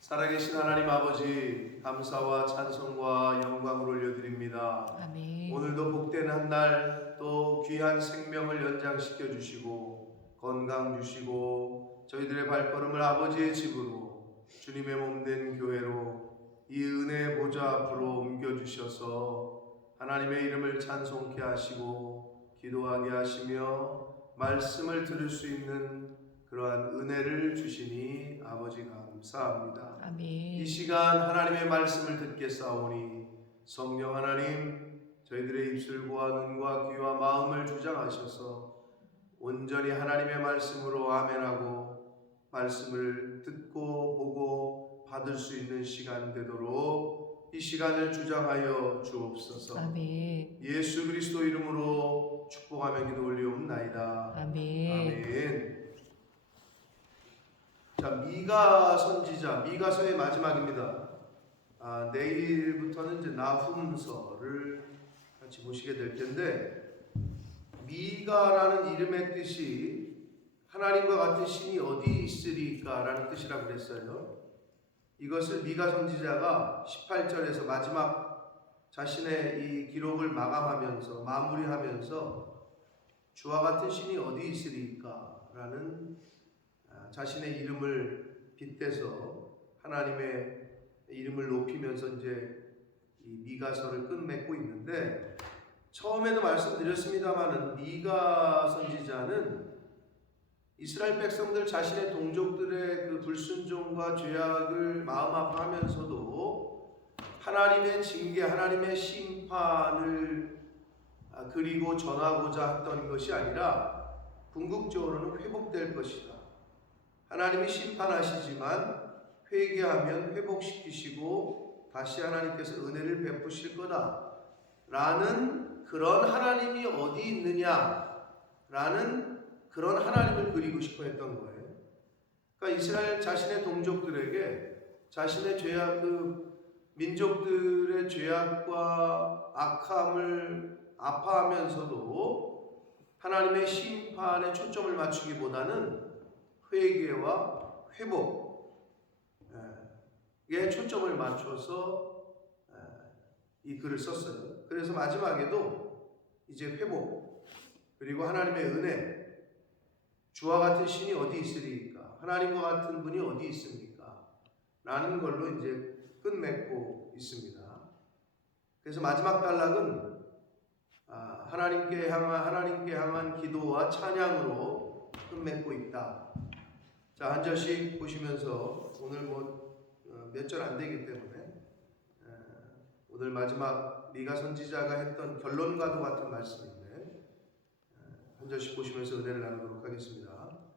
살아계신 하나님 아버지, 감사와 찬송과 영광을 올려드립니다. 아멘. 오늘도 복된 한 날, 또 귀한 생명을 연장시켜 주시고 건강 주시고 저희들의 발걸음을 아버지의 집으로, 주님의 몸된 교회로, 이 은혜의 보좌 앞으로 옮겨주셔서 하나님의 이름을 찬송케 하시고 기도하게 하시며 말씀을 들을 수 있는 그러한 은혜를 주시니 아버지 감사합니다. 아멘. 이 시간 하나님의 말씀을 듣겠사오니 성령 하나님, 저희들의 입술과 눈과 귀와 마음을 주장하셔서 온전히 하나님의 말씀으로 아멘하고 말씀을 듣고 보고 받을 수 있는 시간 되도록 이 시간을 주장하여 주옵소서. 아멘. 예수 그리스도 이름으로 축복하며 기도 올리옵나이다. 아멘. 아멘. 자, 미가 선지자, 미가서의 마지막입니다. 내일부터는 이제 나훔서를 같이 보시게 될 텐데, 미가라는 이름의 뜻이 하나님과 같은 신이 어디 있으리까라는 뜻이라고 그랬어요. 이것을 미가 선지자가 18절에서 마지막 자신의 이 기록을 마감하면서 마무리하면서 주와 같은 신이 어디 있으리까라는 자신의 이름을 빗대서 하나님의 이름을 높이면서 이제 이 미가서를 끝맺고 있는데, 처음에도 말씀드렸습니다마는 미가 선지자는 이스라엘 백성들 자신의 동족들의 그 불순종과 죄악을 마음 아파하면서도 하나님의 징계, 하나님의 심판을 그리고 전하고자 했던 것이 아니라 궁극적으로는 회복될 것이다. 하나님이 심판하시지만 회개하면 회복시키시고 다시 하나님께서 은혜를 베푸실 거다 라는 그런 하나님이 어디 있느냐 라는 그런 하나님을 그리고 싶어 했던 거예요. 그러니까 이스라엘 자신의 동족들에게 자신의 죄악, 민족들의 죄악과 악함을 아파하면서도 하나님의 심판에 초점을 맞추기보다는 회개와 회복에 초점을 맞춰서 이 글을 썼어요. 그래서 마지막에도 이제 회복, 그리고 하나님의 은혜, 주와 같은 신이 어디 있으리까? 하나님과 같은 분이 어디 있습니까? 라는 걸로 이제 끝맺고 있습니다. 그래서 마지막 단락은 하나님께 향한 기도와 찬양으로 끝맺고 있다. 자, 한 절씩 보시면서, 오늘 몇 절 안 되기 때문에 오늘 마지막 미가 선지자가 했던 결론과도 같은 말씀인데 한 절씩 보시면서 은혜를 나누도록 하겠습니다.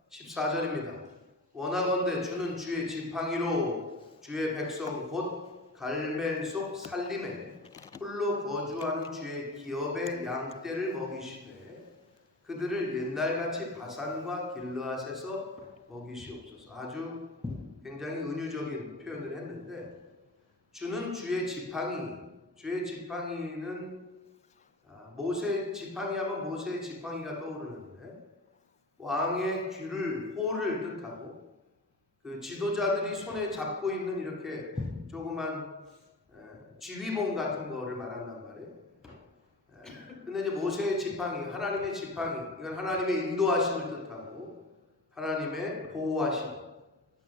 14절입니다. 원하건대 주는 주의 지팡이로 주의 백성 곧 갈멜 속 살림에 홀로 거주하는 주의 기업의 양떼를 먹이시되 그들을 옛날같이 바산과 길르앗에서 먹이시옵소서. 아주 굉장히 은유적인 표현을 했는데, 주는 주의 지팡이, 주의 지팡이는 모세의 지팡이하면 모세의 지팡이가 떠오르는데, 왕의 호를 뜻하고 그 지도자들이 손에 잡고 있는 이렇게 조그만 지휘봉 같은 거를 말한단 말이에요. 근데 이제 모세의 지팡이, 하나님의 지팡이, 이건 하나님의 인도하심을 뜻하고 하나님의 보호하심.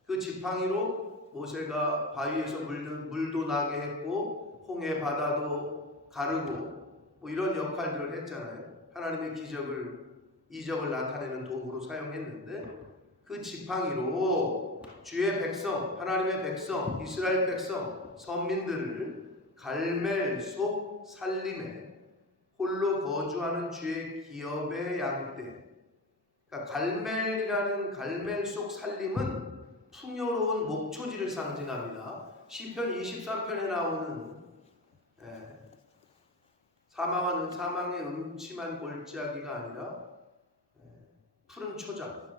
그 지팡이로 모세가 바위에서 물도 나게 했고 홍해 바다도 가르고 이런 역할들을 했잖아요. 하나님의 이적을 나타내는 도구로 사용했는데, 그 지팡이로 주의 백성, 하나님의 백성, 이스라엘 백성, 선민들을 갈멜 속 살림에 홀로 거주하는 주의 기업의 양떼. 그러니까 갈멜 속 살림은 풍요로운 목초지를 상징합니다. 시편 23편에 나오는 사망의 음침한 골짜기가 아니라 푸른 초장,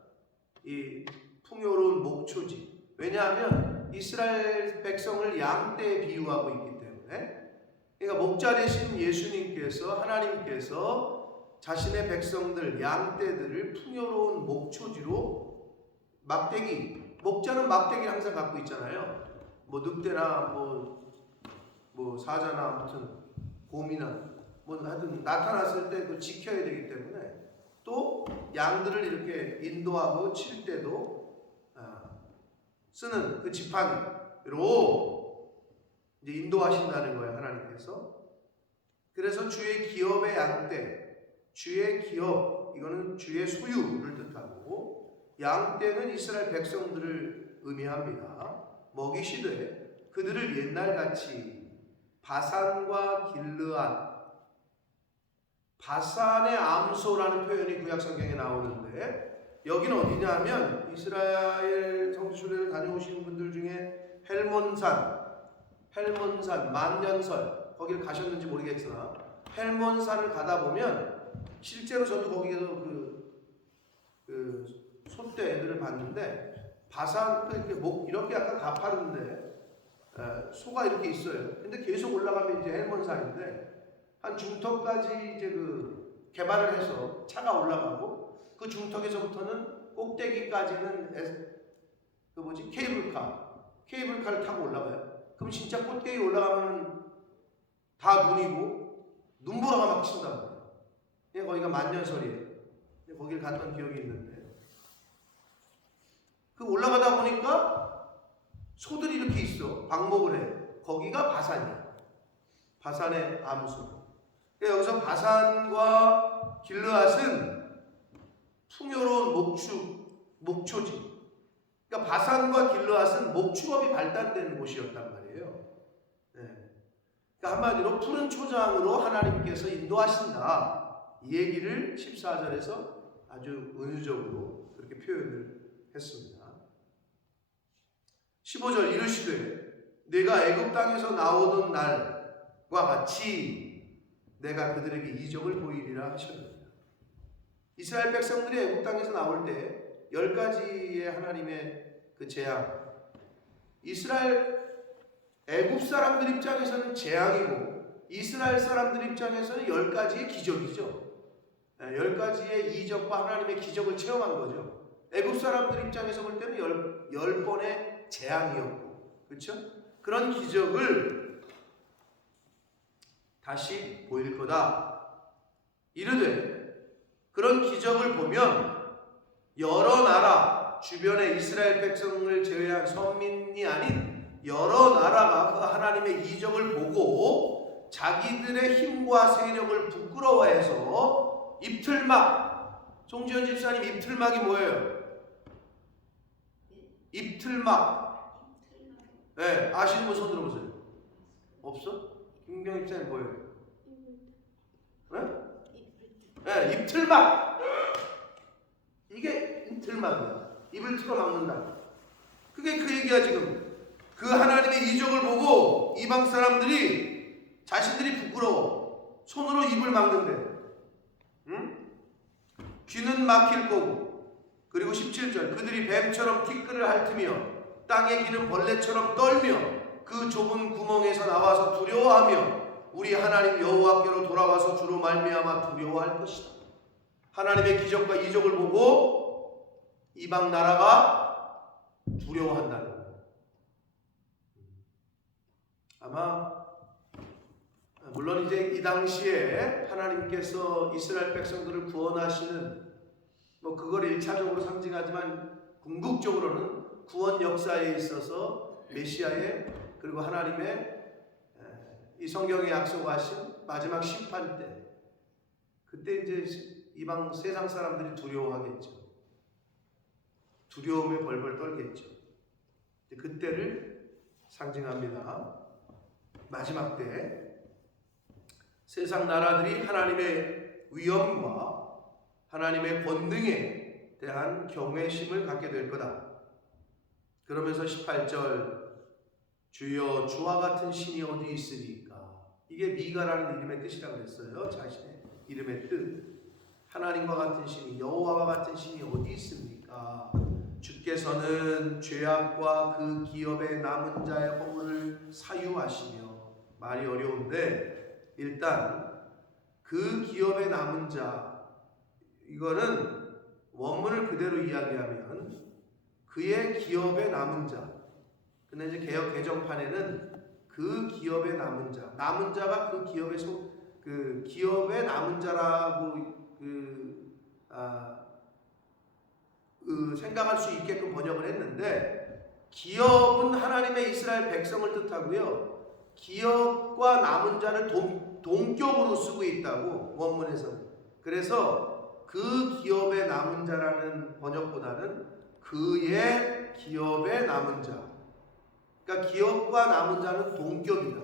이 풍요로운 목초지. 왜냐하면 이스라엘 백성을 양떼에 비유하고 있기 때문에, 그러니까 목자 되신 예수님께서, 하나님께서 자신의 백성들, 양떼들을 풍요로운 목초지로, 목자는 막대기를 항상 갖고 있잖아요. 뭐 늑대나 뭐 사자나 아무튼 곰이나 뭐 하여튼 나타났을 때 그 지켜야 되기 때문에 또 양들을 이렇게 인도하고 칠 때도 쓰는 그 지팡이로 이제 인도하신다는 거예요, 하나님께서. 그래서 주의 기업의 양떼, 주의 기업, 이거는 주의 소유를 뜻하고, 양떼는 이스라엘 백성들을 의미합니다. 먹이시되 그들을 옛날같이 바산과 길르앗, 바산의 암소라는 표현이 구약 성경에 나오는데, 여기는 어디냐면 이스라엘 성지순례를 다녀오신 분들 중에 헬몬산, 만년설, 거기를 가셨는지 모르겠으나 헬몬산을 가다 보면 실제로 저도 거기에서 그 소떼 애들을 봤는데, 바산 목 이렇게 약간 가파른데 소가 이렇게 있어요. 근데 계속 올라가면 이제 헬몬산인데, 한 중턱까지 이제 그 개발을 해서 차가 올라가고, 그 중턱에서부터는 꼭대기까지는 케이블카를 타고 올라가요. 그럼 진짜 꼭대기 올라가면 다 눈이고 눈보라가 막 친단 말이에요. 거기가 만년설이에요. 거기를 갔던 기억이 있는데, 그 올라가다 보니까 소들이 이렇게 있어. 방목을 해. 거기가 바산이야. 바산의 암소. 여기서 바산과 길르앗은 풍요로운 목초지. 그러니까 바산과 길르앗은 목축업이 발달된 곳이었단 말이에요. 그러니까 한마디로 푸른 초장으로 하나님께서 인도하신다, 이 얘기를 14절에서 아주 은유적으로 그렇게 표현을 했습니다. 15절, 이르시되 내가 애굽 땅에서 나오던 날과 같이 내가 그들에게 이적을 보이리라 하셨느니라. 이스라엘 백성들이 애굽 땅에서 나올 때 10가지의 하나님의 그 재앙, 애굽 사람들 입장에서는 재앙이고 이스라엘 사람들 입장에서는 10가지의 기적이죠. 10가지의 이적과 하나님의 기적을 체험한 거죠. 애굽 사람들 입장에서 볼 때는 10번의 재앙이었고, 그렇죠? 그런 기적을 다시 보일 거다. 이르되 그런 기적을 보면 여러 나라, 주변의 이스라엘 백성을 제외한 선민이 아닌 여러 나라가 그 하나님의 이적을 보고 자기들의 힘과 세력을 부끄러워해서 입틀막, 송지현 집사님, 입틀막이 뭐예요? 입틀막. 네, 아시는 분 손 들어보세요. 없어? 김경 집사님 뭐예요? 네? 네, 입틀막. 이게 입틀막이야. 입을 틀어 막는다. 그게 그 얘기야. 지금 그 하나님의 이적을 보고 이방 사람들이 자신들이 부끄러워 손으로 입을 막는데, 귀는 막힐 거고, 그리고 17절, 그들이 뱀처럼 티끌을 핥으며 땅에 기는 벌레처럼 떨며 그 좁은 구멍에서 나와서 두려워하며 우리 하나님 여호와께로 돌아와서 주로 말미암아 두려워할 것이다. 하나님의 기적과 이적을 보고 이방 나라가 두려워한다는 거예요. 아마 물론 이제 이 당시에 하나님께서 이스라엘 백성들을 구원하시는, 그걸 1차적으로 상징하지만 궁극적으로는 구원 역사에 있어서 메시아의, 그리고 하나님의 이 성경에 약속하신 마지막 심판 때, 그때 이제 이방 세상 사람들이 두려워하겠죠. 두려움에 벌벌 떨겠죠. 그때를 상징합니다. 마지막 때 세상 나라들이 하나님의 위엄과 하나님의 권능에 대한 경외심을 갖게 될 거다. 그러면서 18절, 주여 주와 같은 신이 어디 있으리까? 이게 미가라는 이름의 뜻이라고 했어요. 자신의 이름의 뜻. 하나님과 같은 신이, 여호와와 같은 신이 어디 있습니까? 주께서는 죄악과 그 기업에 남은 자의 허물을 사유하시며, 말이 어려운데 일단 그 기업에 남은 자, 이거는 원문을 그대로 이야기하면 그의 기업에 남은 자, 근데 이제 개역 개정판에는 그 기업의 남은 자, 남은 자가 그 기업의 그 기업의 남은 자라고 생각할 수 있게끔 번역을 했는데, 기업은 하나님의 이스라엘 백성을 뜻하고요. 기업과 남은 자를 동격으로 쓰고 있다고 원문에서는. 그래서 그 기업의 남은 자라는 번역보다는 그의 기업의 남은 자. 그러니까 기업과 남은 자는 동격이다.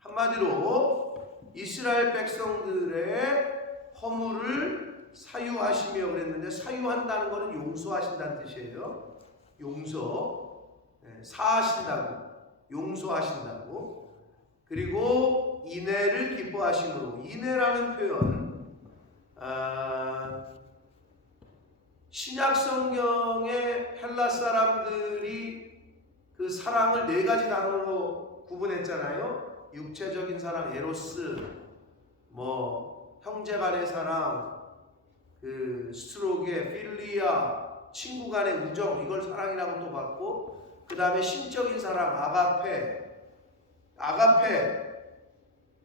한마디로 이스라엘 백성들의 허물을 사유하시며 그랬는데, 사유한다는 것은 용서하신다는 뜻이에요. 사하신다고, 용서하신다고. 그리고 인애를 기뻐하심으로, 인애라는 표현, 신약 성경의 헬라 사람들이 그 사랑을 네 가지 단어로 구분했잖아요. 육체적인 사랑, 에로스, 형제 간의 사랑, 그 스트로게, 필리아, 친구 간의 우정, 이걸 사랑이라고 또 봤고, 그 다음에 신적인 사랑, 아가페.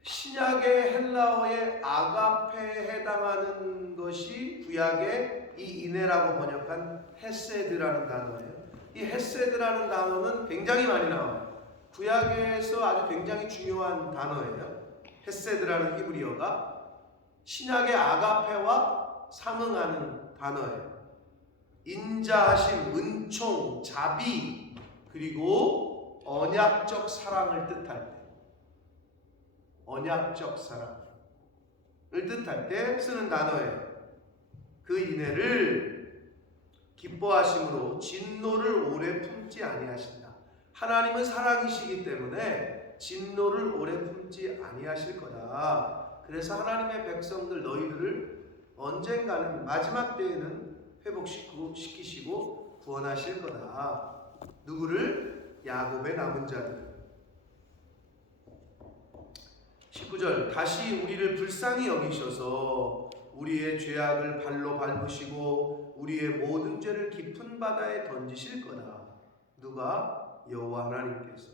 신약의 헬라어의 아가페에 해당하는 것이 구약의 이 인애라고 번역한 헤세드라는 단어예요. 이 헤세드라는 단어는 굉장히 많이 나와요. 구약에서 아주 굉장히 중요한 단어예요. 헤세드라는 히브리어가 신약의 아가페와 상응하는 단어예요. 인자하심, 은총, 자비, 그리고 언약적 사랑을 뜻할 때, 언약적 사랑을 뜻할 때 쓰는 단어예요. 그 인애를 기뻐하심으로 진노를 오래 품지 아니하신다. 하나님은 사랑이시기 때문에 진노를 오래 품지 아니하실 거다. 그래서 하나님의 백성들 너희들을 언젠가는 마지막 때에는 회복시키시고 구원하실 거다. 누구를? 야곱의 남은 자들. 19절, 다시 우리를 불쌍히 여기셔서 우리의 죄악을 발로 밟으시고 우리의 모든 죄를 깊은 바다에 던지실 거다. 누가? 여호와 하나님께서.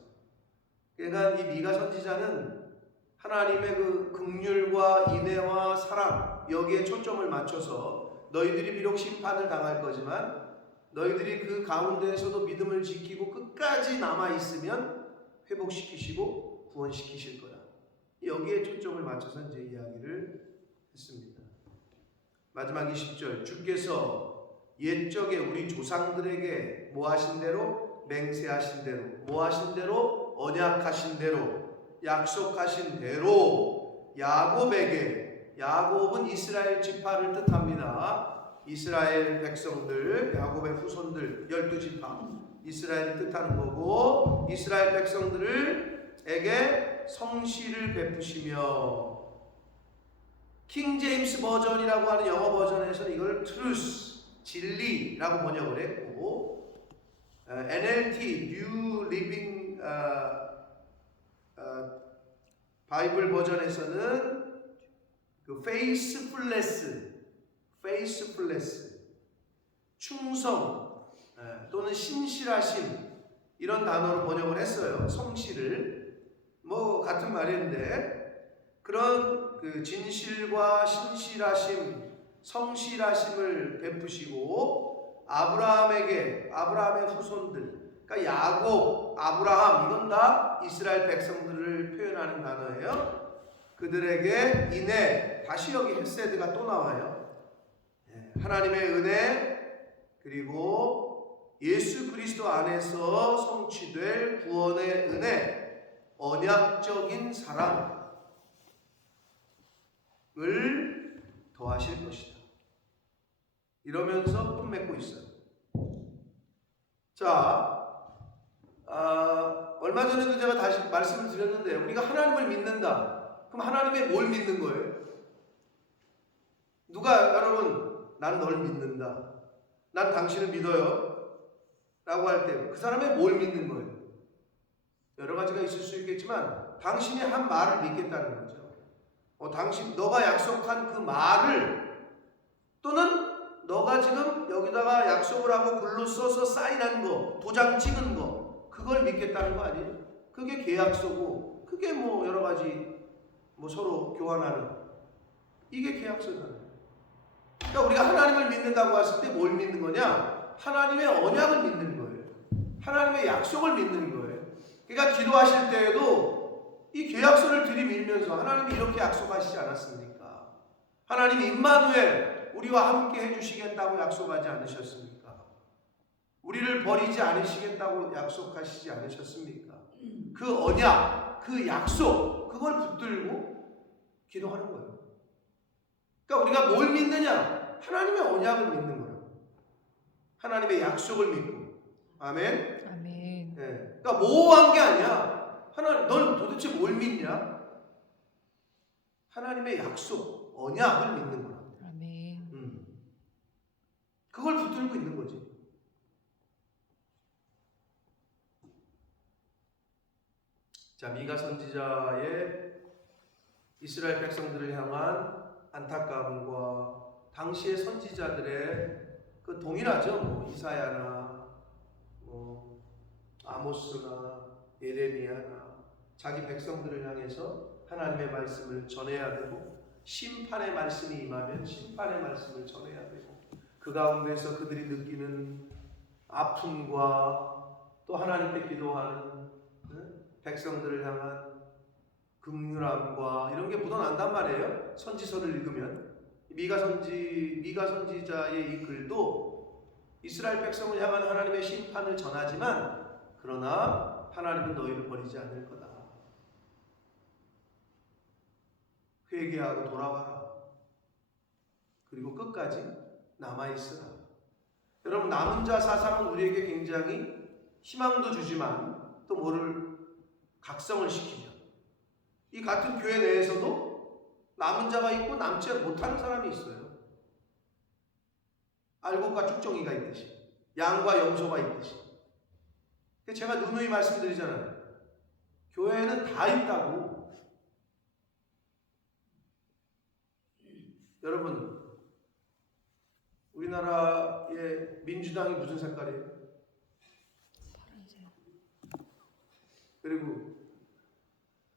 그러니까 이 미가 선지자는 하나님의 그 긍휼과 인애와 사랑, 여기에 초점을 맞춰서 너희들이 비록 심판을 당할 거지만 너희들이 그 가운데에서도 믿음을 지키고 끝까지 남아있으면 회복시키시고 구원시키실 거다. 여기에 초점을 맞춰서 이제 이야기를 했습니다. 마지막 20절, 주께서 옛적에 우리 조상들에게 뭐 하신 대로? 맹세하신 대로, 뭐 하신 대로? 언약하신 대로, 약속하신 대로 야곱에게, 야곱은 이스라엘 지파를 뜻합니다. 이스라엘 백성들, 야곱의 후손들 12지파, 이스라엘을 뜻하는 거고, 이스라엘 백성들에게 성실을 베푸시며, 킹 제임스 버전이라고 하는 영어 버전에서는 이걸 truth, 진리라고 번역을 했고, NLT, New Living 바이블 버전에서는 그 faithfulness, 충성 또는 신실하심, 이런 단어로 번역을 했어요. 성실을 같은 말인데, 그런 그 진실과 신실하심, 성실하심을 베푸시고 아브라함의 후손들, 그러니까 야곱, 아브라함, 이건 다 이스라엘 백성들을 표현하는 단어예요. 그들에게 인애, 다시 여기 헤세드가 또 나와요. 하나님의 은혜, 그리고 예수 그리스도 안에서 성취될 구원의 은혜, 언약적인 사랑을 더하실 것이다. 이러면서 끝맺고 있어요. 자, 얼마 전에도 제가 다시 말씀을 드렸는데, 우리가 하나님을 믿는다. 그럼 하나님의 뭘 믿는 거예요? 누가 여러분, 난 널 믿는다, 난 당신을 믿어요 라고 할 때 그 사람의 뭘 믿는 거예요? 여러 가지가 있을 수 있겠지만 당신이 한 말을 믿겠다는 거죠. 너가 약속한 그 말을, 또는 너가 지금 여기다가 약속을 하고 글로 써서 사인한 거, 도장 찍은 거, 그걸 믿겠다는 거 아니에요? 그게 계약서고 그게 뭐 여러 가지 뭐 서로 교환하는 이게 계약서잖아요. 그러니까 우리가 하나님을 믿는다고 했을 때 뭘 믿는 거냐? 하나님의 언약을 믿는 거예요. 하나님의 약속을 믿는 거예요. 그러니까 기도하실 때에도 이 계약서를 들이밀면서 하나님이 이렇게 약속하시지 않았습니까? 하나님 임마누엘 우리와 함께 해주시겠다고 약속하지 않으셨습니까? 우리를 버리지 않으시겠다고 약속하시지 않으셨습니까? 그 언약, 그 약속 그걸 붙들고 기도하는 거예요. 그러니까 우리가 뭘 믿느냐? 하나님의 언약을 믿는 거예요. 하나님의 약속을 믿고. 아멘. 아멘. 네. 그러니까 모호한 게 아니야. 하나님, 넌 도대체 뭘 믿냐? 하나님의 약속, 언약을 믿는 거야. 아멘. 그걸 붙들고 있는 거지. 자, 미가 선지자의 이스라엘 백성들을 향한 안타까움과 당시의 선지자들의 그 동일하죠. 뭐 이사야나 뭐 아모스나 예레미야나 자기 백성들을 향해서 하나님의 말씀을 전해야 되고 심판의 말씀이 임하면 심판의 말씀을 전해야 되고 그 가운데서 그들이 느끼는 아픔과 또 하나님께 기도하는 백성들을 향한 긍휼함과 이런 게 묻어난단 말이에요. 선지서를 읽으면 미가 선지자의 이 글도 이스라엘 백성을 향한 하나님의 심판을 전하지만 그러나 하나님은 너희를 버리지 않을 거다. 회개하고 돌아와라. 그리고 끝까지 남아있으라. 여러분 남은 자 사상은 우리에게 굉장히 희망도 주지만 또 뭐를 각성을 시키죠. 이 같은 교회 내에서도 남은 자가 있고 남지 못하는 사람이 있어요. 알곡과 쭉정이가 있듯이 양과 염소가 있듯이. 제가 누누이 말씀드리잖아요. 교회에는 다 있다고. 여러분 우리나라의 민주당이 무슨 색깔이에요? 파란색. 그리고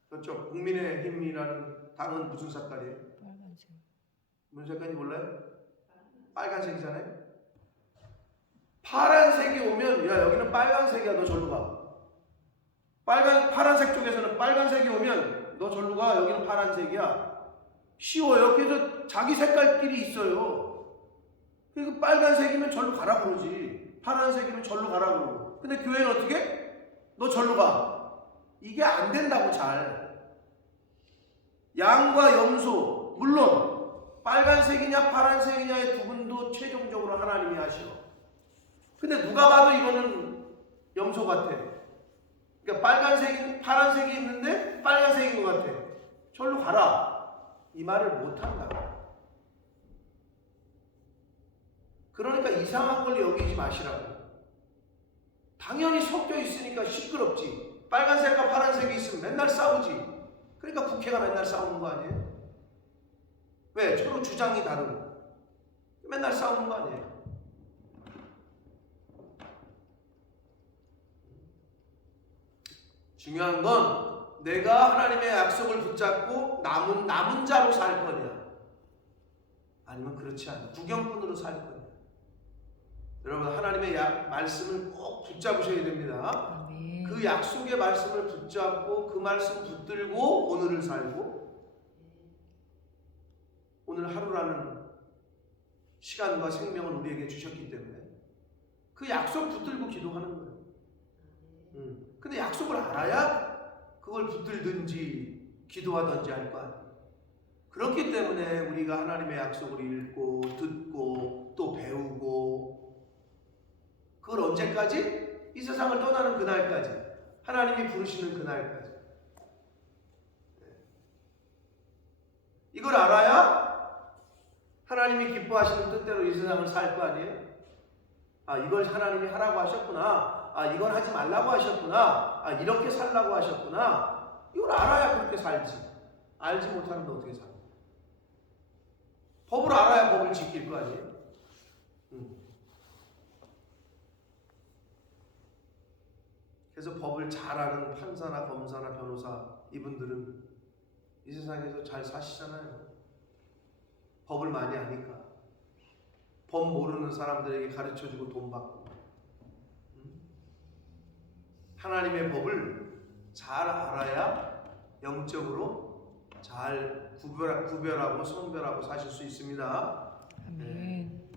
저쪽 국민의힘이라는 당은 무슨 색깔이에요? 빨간색. 무슨 색깔인지 몰라요? 빨간색이잖아요. 파란색이 오면 야 여기는 빨간색이야 너 절로 가. 파란색 쪽에서는 빨간색이 오면 너 절로 가 여기는 파란색이야. 쉬워요. 그래서 자기 색깔끼리 있어요. 그리고 빨간색이면 절로 가라 그러지. 파란색이면 절로 가라 그러고. 근데 교회는 어떻게? 너 절로 가. 이게 안 된다고 잘. 양과 염소 물론 빨간색이냐 파란색이냐의 구분도 최종적으로 하나님이 하셔. 근데 누가 봐도 이거는 염소 같아. 그러니까 파란색이 있는데 빨간색인 것 같아. 절로 가라. 이 말을 못 한다고. 그러니까 이상한 걸 여기지 마시라고. 당연히 섞여 있으니까 시끄럽지. 빨간색과 파란색이 있으면 맨날 싸우지. 그러니까 국회가 맨날 싸우는 거 아니에요? 왜? 서로 주장이 다르고 맨날 싸우는 거 아니에요? 중요한 건 내가 하나님의 약속을 붙잡고 남은 자로 살 거냐 아니면 그렇지 않아 구경꾼으로 살 거냐. 여러분 하나님의 말씀을 꼭 붙잡으셔야 됩니다. 아멘. 그 약속의 말씀을 붙잡고 그 말씀 붙들고 오늘을 살고 오늘 하루라는 시간과 생명을 우리에게 주셨기 때문에 그 약속 붙들고 기도하는 거예요. 근데 약속을 알아야 그걸 붙들든지 기도하든지 할 거 아니에요. 그렇기 때문에 우리가 하나님의 약속을 읽고 듣고 또 배우고 그걸 언제까지? 이 세상을 떠나는 그날까지. 하나님이 부르시는 그날까지. 이걸 알아야 하나님이 기뻐하시는 뜻대로 이 세상을 살 거 아니에요? 아, 이걸 하나님이 하라고 하셨구나. 아, 이건 하지 말라고 하셨구나. 아, 이렇게 살라고 하셨구나. 이걸 알아야 그렇게 살지. 알지 못하는데 어떻게 살아? 법을 알아야 법을 지킬 거 아니에요? 그래서 법을 잘 아는 판사나 검사나 변호사 이분들은 이 세상에서 잘 사시잖아요. 법을 많이 아니까. 법 모르는 사람들에게 가르쳐주고 돈 받고. 하나님의 법을 잘 알아야 영적으로 잘 구별하고 선별하고 사실 수 있습니다. 아멘.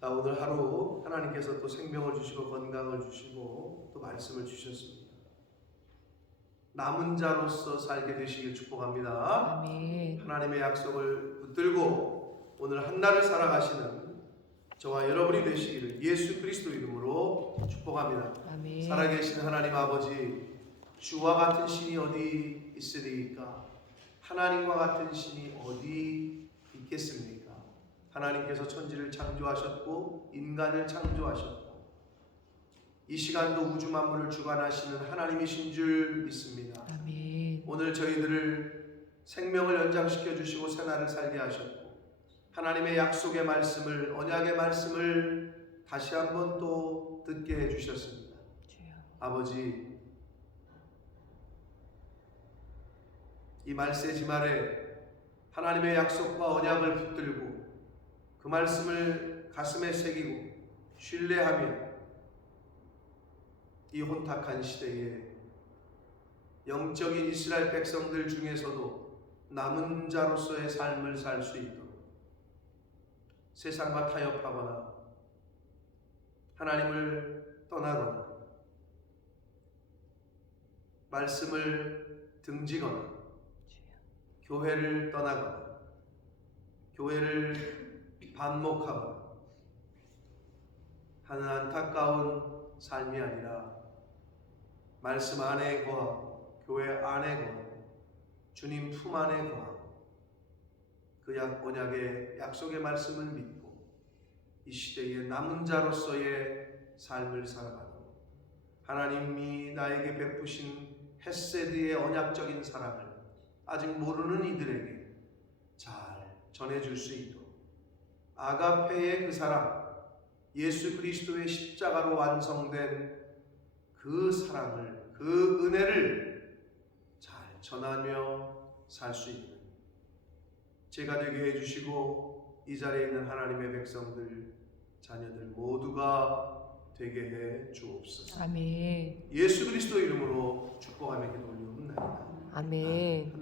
자, 오늘 하루 하나님께서 또 생명을 주시고 건강을 주시고 또 말씀을 주셨습니다. 남은 자로서 살게 되시길 축복합니다. 아멘. 하나님의 약속을 붙들고 오늘 한 날을 살아가시는 저와 여러분이 되시기를 예수 그리스도 이름으로 축복합니다. 아멘. 살아계신 하나님 아버지, 주와 같은 신이 어디 있으리까? 하나님과 같은 신이 어디 있겠습니까? 하나님께서 천지를 창조하셨고 인간을 창조하셨고 이 시간도 우주 만물을 주관하시는 하나님이신 줄 믿습니다. 아멘. 오늘 저희들을 생명을 연장시켜 주시고 새날을 살게 하셨고 하나님의 약속의 말씀을, 언약의 말씀을 다시 한번 또 듣게 해주셨습니다. 주여. 아버지, 이 말세지 말에 하나님의 약속과 언약을 붙들고 그 말씀을 가슴에 새기고 신뢰하며 이 혼탁한 시대에 영적인 이스라엘 백성들 중에서도 남은 자로서의 삶을 살 수 있도록 세상과 타협하거나 하나님을 떠나거나 말씀을 등지거나 교회를 떠나거나 교회를 반목하거나 하는 안타까운 삶이 아니라 말씀 안에 거하고 교회 안에 거하고 주님 품 안에 거하고 그 언약의 약속의 말씀을 믿고 이 시대의 남은 자로서의 삶을 살아가고 하나님이 나에게 베푸신 헤세드의 언약적인 사랑을 아직 모르는 이들에게 잘 전해줄 수 있도록 아가페의 그 사랑, 예수 그리스도의 십자가로 완성된 그 사랑을, 그 은혜를 잘 전하며 살 수 있는 제가 되게 해주시고 이 자리에 있는 하나님의 백성들, 자녀들 모두가 되게 해 주옵소서. 아멘. 예수 그리스도 이름으로 축복하며 기도 올리옵나이다. 아멘.